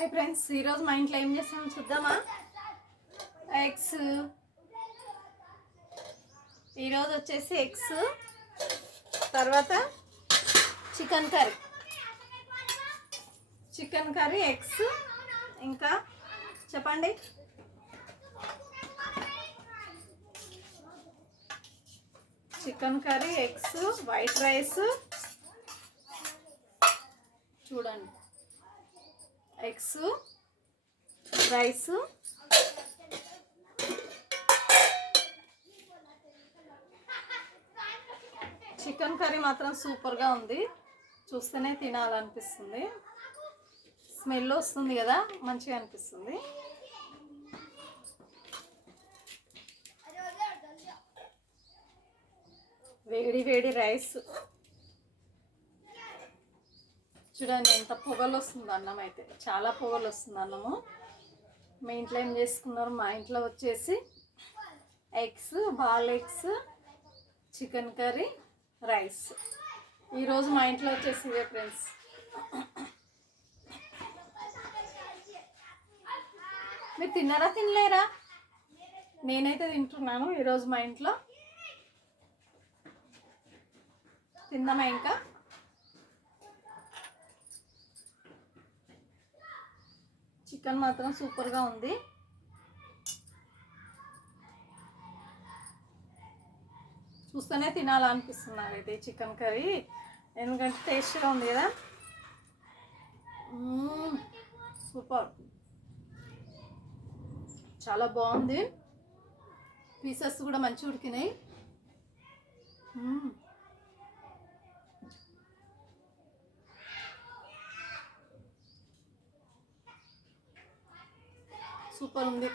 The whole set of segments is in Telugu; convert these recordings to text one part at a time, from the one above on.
హాయ్ ఫ్రెండ్స్, ఈరోజు మా ఇంట్లో ఏం చేస్తామో చూద్దామా. ఎగ్స్, ఈరోజు వచ్చేసి ఎగ్స్, తర్వాత చికెన్ కర్రీ, ఎగ్స్, ఇంకా చెప్పండి. Chicken curry, eggs, white rice, చూడండి, ఎగ్స్, రైస్, చికెన్ కర్రీ మాత్రం సూపర్గా ఉంది. చూస్తేనే తినాలనిపిస్తుంది. స్మెల్ వస్తుంది కదా, మంచిగా అనిపిస్తుంది. వేడి వేడి రైస్ చూడండి, ఎంత పొగలు వస్తుంది. అన్నం అయితే చాలా పొగలు వస్తుంది అన్నము. మీ ఇంట్లో ఏం చేసుకున్నారు? మా ఇంట్లో వచ్చేసి eggs, ball eggs, chicken curry, rice. ఈరోజు మా ఇంట్లో వచ్చేసి ఇవే ఫ్రెండ్స్. మీరు తిన్నారా, తినలేరా? నేనైతే తింటున్నాను. ఈరోజు మా ఇంట్లో తిందామా? ఇంకా చికెన్ మాత్రం సూపర్గా ఉంది. చూస్తేనే తినాలనిపిస్తుంది అయితే చికెన్ కర్రీ, ఎందుకంటే టేస్ట్గా ఉంది కదా. సూపర్, చాలా బాగుంది. పీసెస్ కూడా మంచిగా ఉడికినాయి. సూపర్ ఉంది.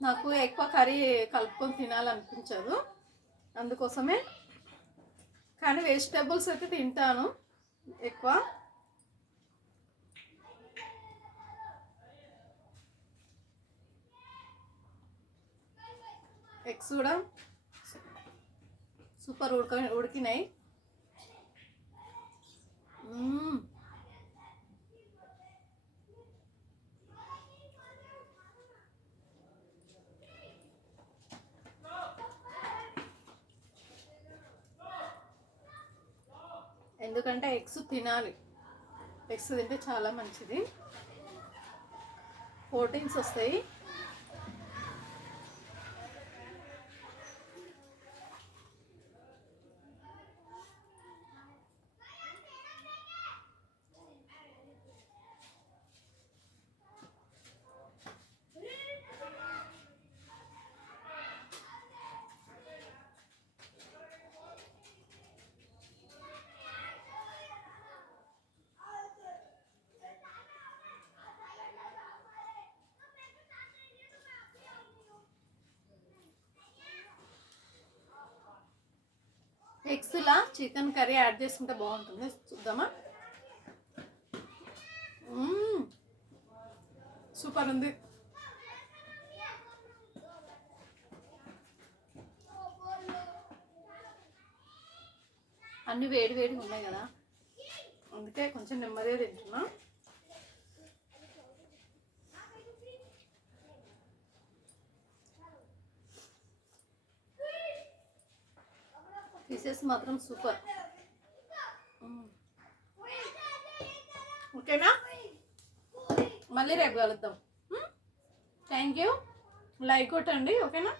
నాకు ఎక్కువ కర్రీ కలుపుకొని తినాలనిపించదు, అందుకోసమే. కానీ వెజిటేబుల్స్ అయితే తింటాను ఎక్కువ. ఎగ్స్ కూడా సూపర్ ఉడికినాయి. ఎందుకంటే ఎగ్స్ తినాలి. ఎగ్స్ తింటే చాలా మంచిది, ప్రోటీన్స్ వస్తాయి. ఎగ్స్లా చికెన్ కర్రీ యాడ్ చేసుకుంటే బాగుంటుంది. చూద్దామా? సూపర్ ఉంది. అన్నీ వేడి వేడిగా ఉన్నాయి కదా, అందుకే కొంచెం నెమ్మదిగా తింటున్నా. పీసెస్ మాత్రం సూపర్. ఓకేనా? మళ్ళీ రేపు కలుద్దాం. Thank you. లైక్ కొట్టండి, ఓకేనా?